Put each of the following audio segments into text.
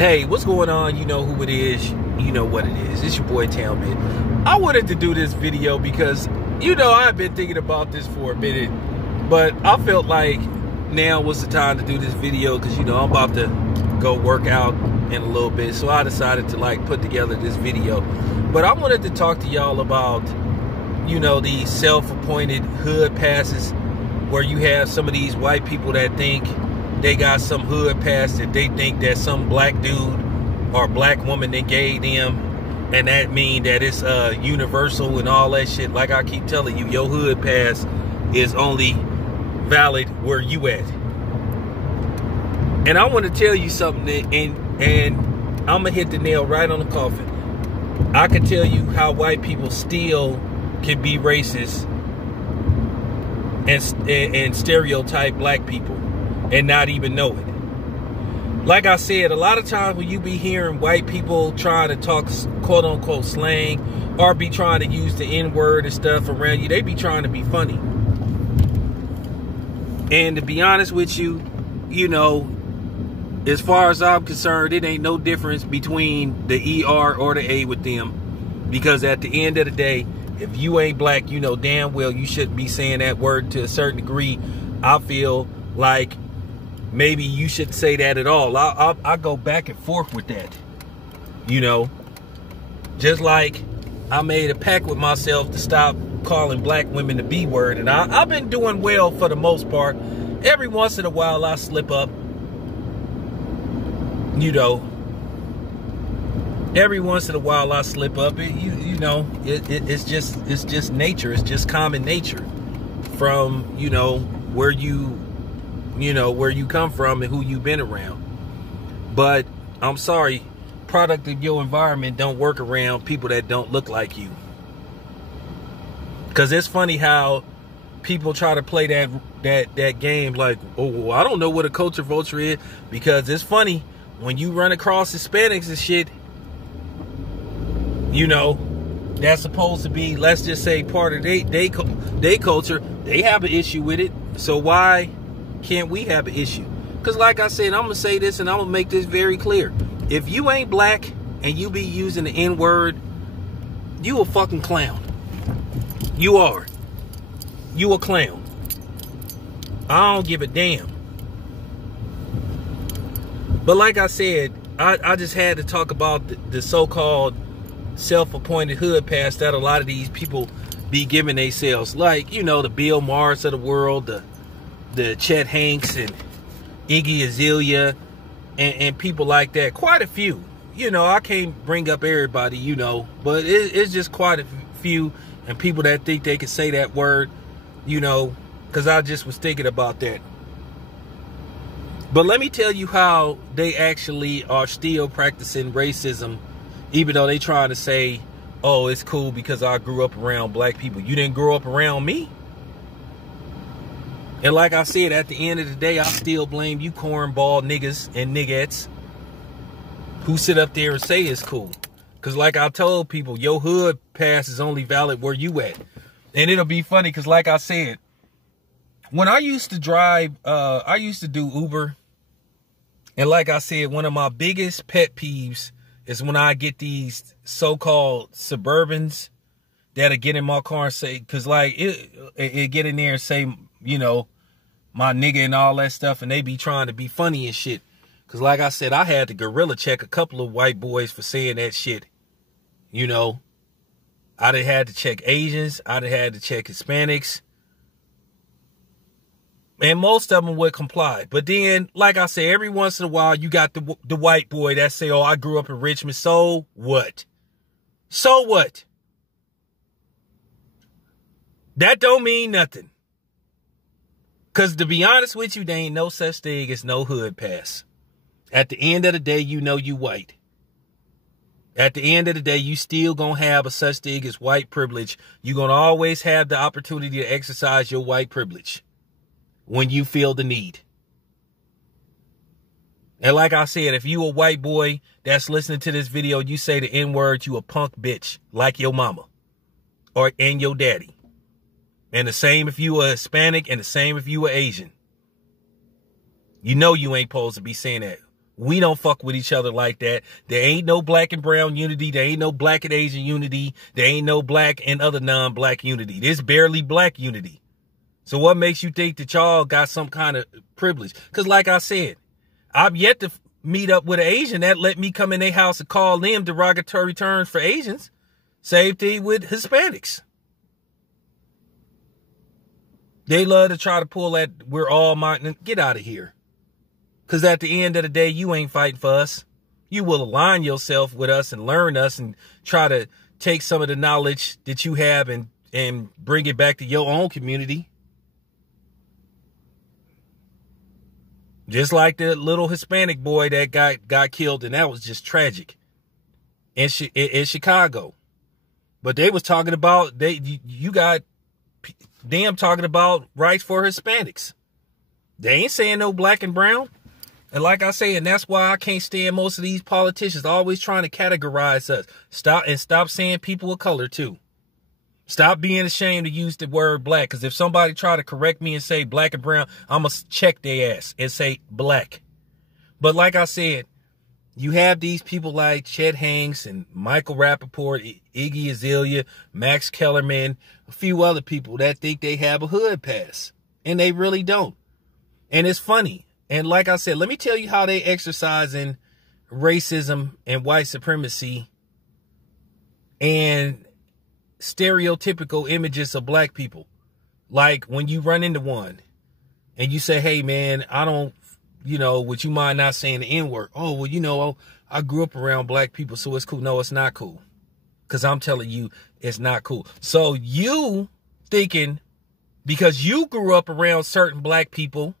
Hey, what's going on? You know who it is. You know what it is. It's your boy Townman. I wanted to do this video because, I've been thinking about this for a minute. But I felt like now was the time to do this video because, I'm about to go work out in a little bit. So I decided to, put together this video. But I wanted to talk to y'all about, these self-appointed hood passes where you have some of these white people that think they got some hood pass that they think that some black dude or black woman they gave them, and that mean that it's universal and all that shit. Like I keep telling you, your hood pass is only valid where you at. And I want to tell you something, and I'm gonna hit the nail right on the coffin. I can tell you how white people still can be racist and stereotype black people and not even know it. Like I said, a lot of times when you be hearing white people trying to talk quote unquote slang or be trying to use the N-word and stuff around you, they be trying to be funny. And to be honest with you, as far as I'm concerned, it ain't no difference between the ER or the A with them. Because at the end of the day, if you ain't black, you know damn well you shouldn't be saying that word to a certain degree. I feel like maybe you shouldn't say that at all. I go back and forth with that. Just like I made a pact with myself to stop calling black women the B word. And I've been doing well for the most part. Every once in a while I slip up. Every once in a while I slip up. It's just nature. It's just common nature from, where you come from and who you've been around. But I'm sorry, product of your environment don't work around people that don't look like you. Because it's funny how people try to play that game like, oh, I don't know what a culture vulture is. Because it's funny when you run across Hispanics and shit, that's supposed to be, let's just say, part of they culture. They have an issue with it. So why can't we have an issue? Because like I said, I'm going to say this and I'm going to make this very clear. If you ain't black and you be using the N-word, you a fucking clown. You are. You a clown. I don't give a damn. But like I said, I just had to talk about the so-called self-appointed hood pass that a lot of these people be giving themselves. Like, the Bill Maher's of the world, the Chet Hanks and Iggy Azalea and people like that. Quite a few. I can't bring up everybody, but it's just quite a few. And people that think they can say that word, because I just was thinking about that. But let me tell you how they actually are still practicing racism, even though they trying to say, oh, it's cool because I grew up around black people. You didn't grow up around me. And like I said, at the end of the day, I still blame you cornball niggas and niggettes who sit up there and say it's cool. Because like I told people, your hood pass is only valid where you at. And it'll be funny because like I said, when I used to drive, I used to do Uber. And like I said, one of my biggest pet peeves is when I get these so-called Suburbans that'll get in my car and say, because it get in there and say, my nigga and all that stuff, and they be trying to be funny and shit. Because like I said, I had to gorilla check a couple of white boys for saying that shit. I done had to check Asians. I done had to check Hispanics. And most of them would comply. But then, like I said, every once in a while, you got the white boy that say, oh, I grew up in Richmond. So what? So what? That don't mean nothing. Because to be honest with you, there ain't no such thing as no hood pass. At the end of the day, you white. At the end of the day, you still gonna have a such thing as white privilege. You're gonna always have the opportunity to exercise your white privilege when you feel the need. And like I said, if you a white boy that's listening to this video, you say the N-word, you a punk bitch like your mama and your daddy. And the same if you a Hispanic and the same if you a Asian. You know you ain't supposed to be saying that. We don't fuck with each other like that. There ain't no black and brown unity. There ain't no black and Asian unity. There ain't no black and other non-black unity. There's barely black unity. So what makes you think that y'all got some kind of privilege? Because like I said, I've yet to meet up with an Asian that let me come in their house and call them derogatory terms for Asians. Same thing with Hispanics. They love to try to pull that we're all mine. Get out of here. Because at the end of the day, you ain't fighting for us. You will align yourself with us and learn us and try to take some of the knowledge that you have and bring it back to your own community. Just like the little Hispanic boy that got killed, and that was just tragic in Chicago. But they was talking about, you got them talking about rights for Hispanics. They ain't saying no black and brown. And like I say, and that's why I can't stand most of these politicians always trying to categorize us. Stop saying people of color too. Stop being ashamed to use the word black. Because if somebody try to correct me and say black and brown, I'm going to check their ass and say black. But like I said, you have these people like Chet Hanks and Michael Rappaport, Iggy Azalea, Max Kellerman, a few other people that think they have a hood pass. And they really don't. And it's funny. And like I said, let me tell you how they exercising racism and white supremacy and stereotypical images of black people. Like when you run into one and you say, hey man, I don't, would you mind not saying the N-word? Oh, well, I grew up around black people, so it's cool. No, it's not cool. Because I'm telling you, it's not cool. So you thinking because you grew up around certain black people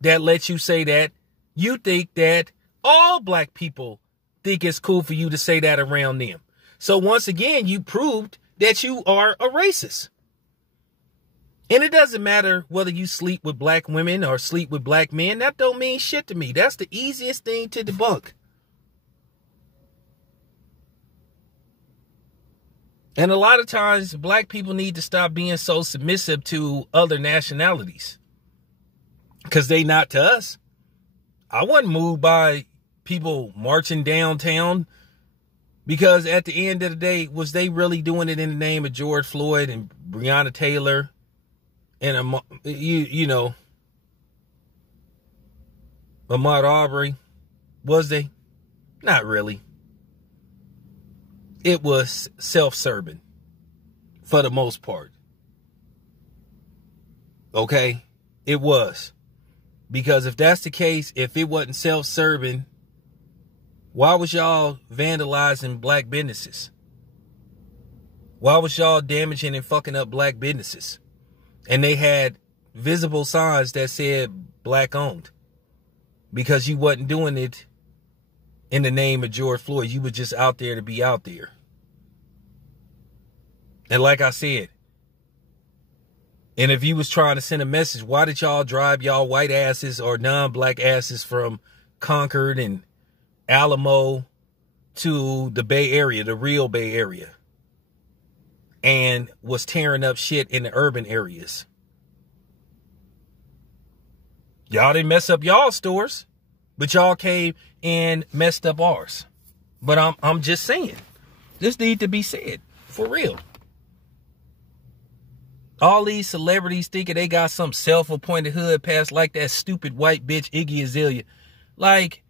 that lets you say that, you think that all black people think it's cool for you to say that around them. So once again, you proved that you are a racist. And it doesn't matter whether you sleep with black women or sleep with black men. That don't mean shit to me. That's the easiest thing to debunk. And a lot of times, black people need to stop being so submissive to other nationalities. Because they not to us. I wasn't moved by people marching downtown. Because at the end of the day, was they really doing it in the name of George Floyd and Breonna Taylor and Ahmaud Arbery? Was they? Not really. It was self-serving for the most part. Okay? It was. Because if that's the case, if it wasn't self-serving, why was y'all vandalizing black businesses? Why was y'all damaging and fucking up black businesses? And they had visible signs that said black owned. Because you wasn't doing it in the name of George Floyd. You were just out there to be out there. And like I said, and if you was trying to send a message, why did y'all drive y'all white asses or non-black asses from Concord and Alamo to the Bay Area, the real Bay Area, and was tearing up shit in the urban areas? Y'all didn't mess up y'all stores, but y'all came and messed up ours. But I'm just saying, this need to be said for real. All these celebrities thinking they got some self-appointed hood pass like that stupid white bitch Iggy Azalea. Like,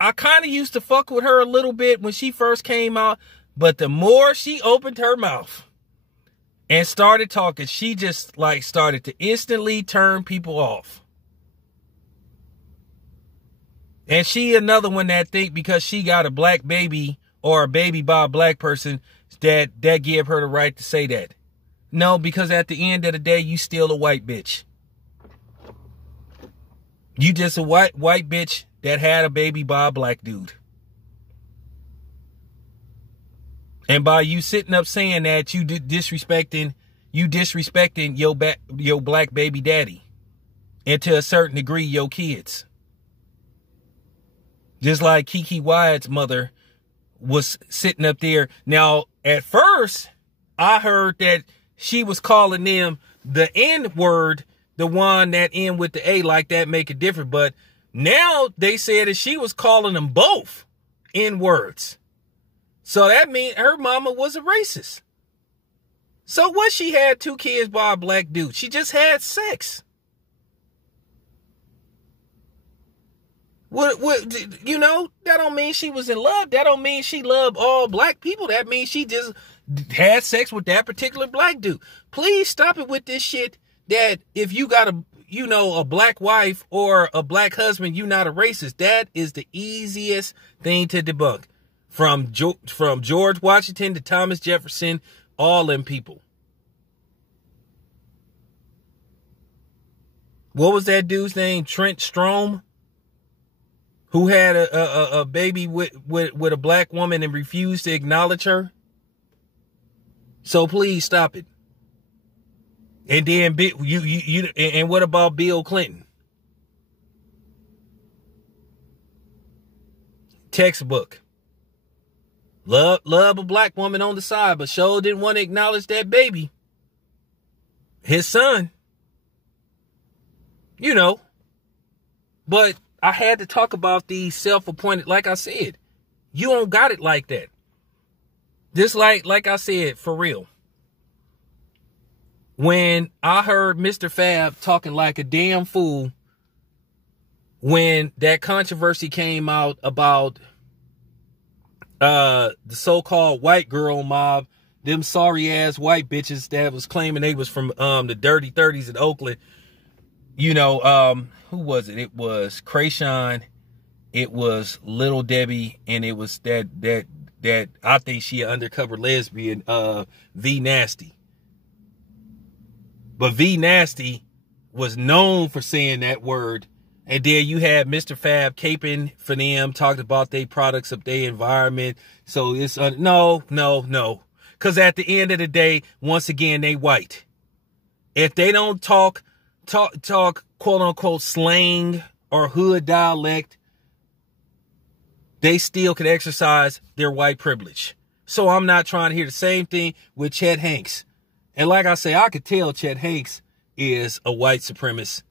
I kind of used to fuck with her a little bit when she first came out, but the more she opened her mouth and started talking, she just like started to instantly turn people off. And she another one that think because she got a black baby or a baby by a black person that give her the right to say that. No, because at the end of the day, you still a white bitch. You just a white bitch that had a baby by a black dude. And by you sitting up saying that, you disrespecting your black baby daddy. And to a certain degree, your kids. Just like Keke Wyatt's mother was sitting up there. Now, at first, I heard that she was calling them the N-word, the one that end with the A, like that make it different. But Now they said that she was calling them both N-words. So that means her mama was a racist. So what, she had 2 kids by a black dude? She just had sex. What, you know, that don't mean she was in love. That don't mean she loved all black people. That means she just had sex with that particular black dude. Please stop it with this shit that if you got a black wife or a black husband, you're not a racist. That is the easiest thing to debunk. From George Washington to Thomas Jefferson, all them people. What was that dude's name? Trent Strom, who had a baby with a black woman and refused to acknowledge her. So please stop it. And then and what about Bill Clinton? Textbook. Love a black woman on the side, but sure didn't want to acknowledge that baby. His son. You know. But I had to talk about these self-appointed, like I said. You don't got it like that. Just like I said, for real. When I heard Mr. Fab talking like a damn fool when that controversy came out about the so-called white girl mob, them sorry ass white bitches that was claiming they was from the dirty 30s in Oakland. You know, who was it? It was Krayshawn, it was Little Debbie, and it was that I think she an undercover lesbian, V Nasty. But V Nasty was known for saying that word. And then you had Mr. Fab caping for them, talked about their products of their environment. So it's, no. Because at the end of the day, once again, they white. If they don't talk quote unquote slang or hood dialect, they still can exercise their white privilege. So I'm not trying to hear the same thing with Chet Hanks. And like I say, I could tell Chet Hanks is a white supremacist.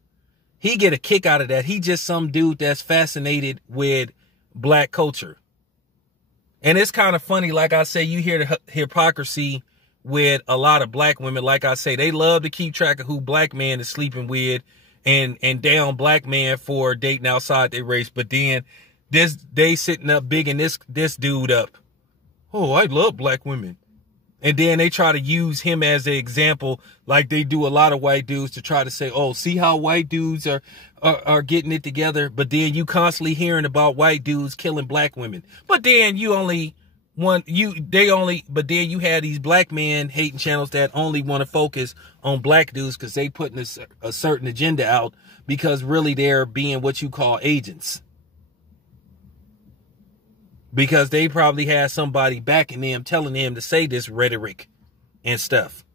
He get a kick out of that. He just some dude that's fascinated with black culture. And it's kind of funny, like I say, you hear the hypocrisy with a lot of black women. Like I say, they love to keep track of who black man is sleeping with and down black man for dating outside their race. But then they sitting up bigging this dude up. Oh, I love black women. And then they try to use him as an example, like they do a lot of white dudes, to try to say, oh, see how white dudes are getting it together. But then you constantly hearing about white dudes killing black women. But then but then you have these black men hating channels that only want to focus on black dudes because they putting a certain agenda out, because really they're being what you call agents. Because they probably had somebody backing them, telling them to say this rhetoric and stuff.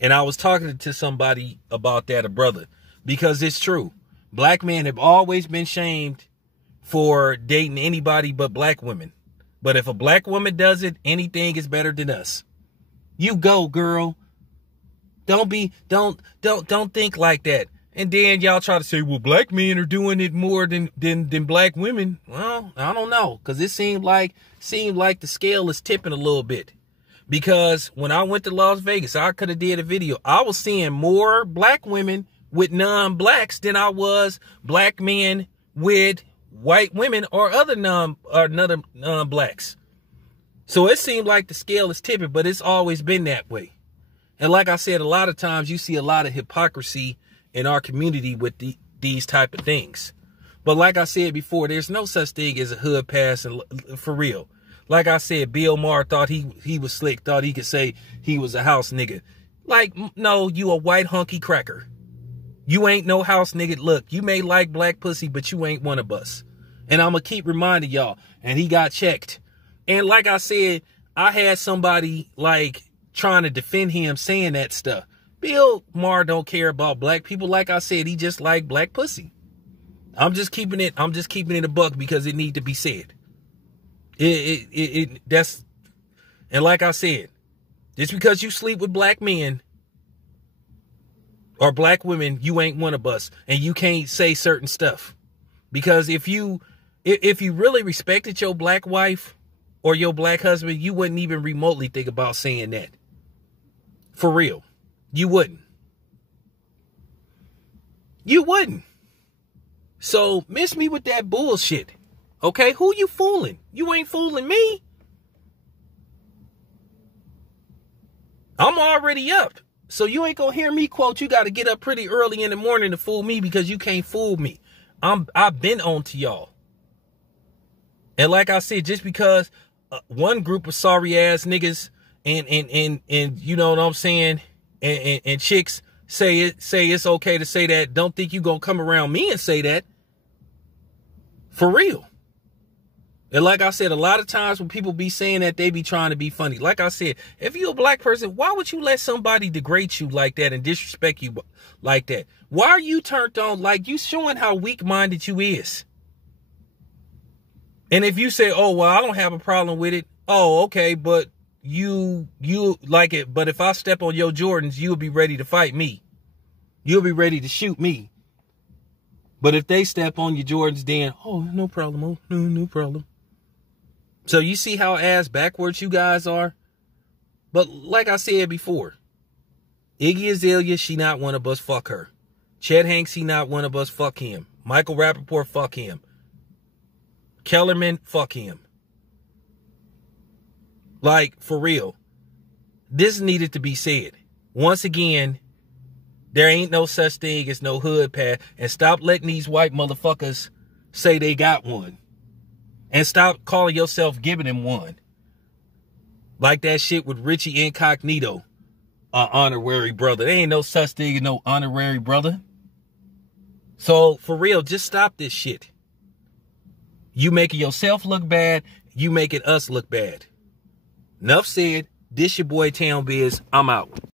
And I was talking to somebody about that, a brother, because it's true. Black men have always been shamed for dating anybody but black women. But if a black woman does it, anything is better than us. You go, girl. Don't think like that. And then y'all try to say, well, black men are doing it more than black women. Well, I don't know. Because it seemed like the scale is tipping a little bit. Because when I went to Las Vegas, I could have did a video. I was seeing more black women with non-blacks than I was black men with white women or other non-blacks. So it seemed like the scale is tipping, but it's always been that way. And like I said, a lot of times you see a lot of hypocrisy in our community with these type of things. But like I said before, there's no such thing as a hood pass, and for real. Like I said, Bill Maher thought he was slick, thought he could say he was a house nigga. Like, no, you a white hunky cracker. You ain't no house nigga. Look, you may like black pussy, but you ain't one of us. And I'm going to keep reminding y'all. And he got checked. And like I said, I had somebody like trying to defend him saying that stuff. Bill Maher don't care about black people. Like I said, he just like black pussy. I'm just keeping it a buck because it need to be said. That's, and like I said, just because you sleep with black men or black women, you ain't one of us, and you can't say certain stuff Because if you really respected your black wife or your black husband, you wouldn't even remotely think about saying that. For real. You wouldn't. You wouldn't. So miss me with that bullshit. Okay? Who you fooling? You ain't fooling me. I'm already up. So you ain't gonna hear me quote, you got to get up pretty early in the morning to fool me because you can't fool me. I've been on to y'all. And like I said, just because one group of sorry ass niggas and you know what I'm saying, and chicks say it's okay to say that, don't think you gonna come around me and say that. For real. And like I said, a lot of times when people be saying that, they be trying to be funny. Like I said, if you're a black person, why would you let somebody degrade you like that and disrespect you like that? Why are you turned on? Like, you showing how weak-minded you is. And if you say, oh, well, I don't have a problem with it. Oh, okay, but you like it. But if I step on your Jordans, you'll be ready to fight me. You'll be ready to shoot me. But if they step on your Jordans, then, oh, no problem. Oh, no problem. So you see how ass backwards you guys are? But like I said before, Iggy Azalea, she not one of us, fuck her. Chet Hanks, he not one of us, fuck him. Michael Rappaport, fuck him. Kellerman, fuck him. Like, for real. This needed to be said. Once again, there ain't no such thing as no hood pass. And stop letting these white motherfuckers say they got one. And stop calling yourself giving him one. Like that shit with Richie Incognito, honorary brother. There ain't no such thing as no honorary brother. So, for real, just stop this shit. You making yourself look bad. You making us look bad. Enough said. This your boy Town Biz. I'm out.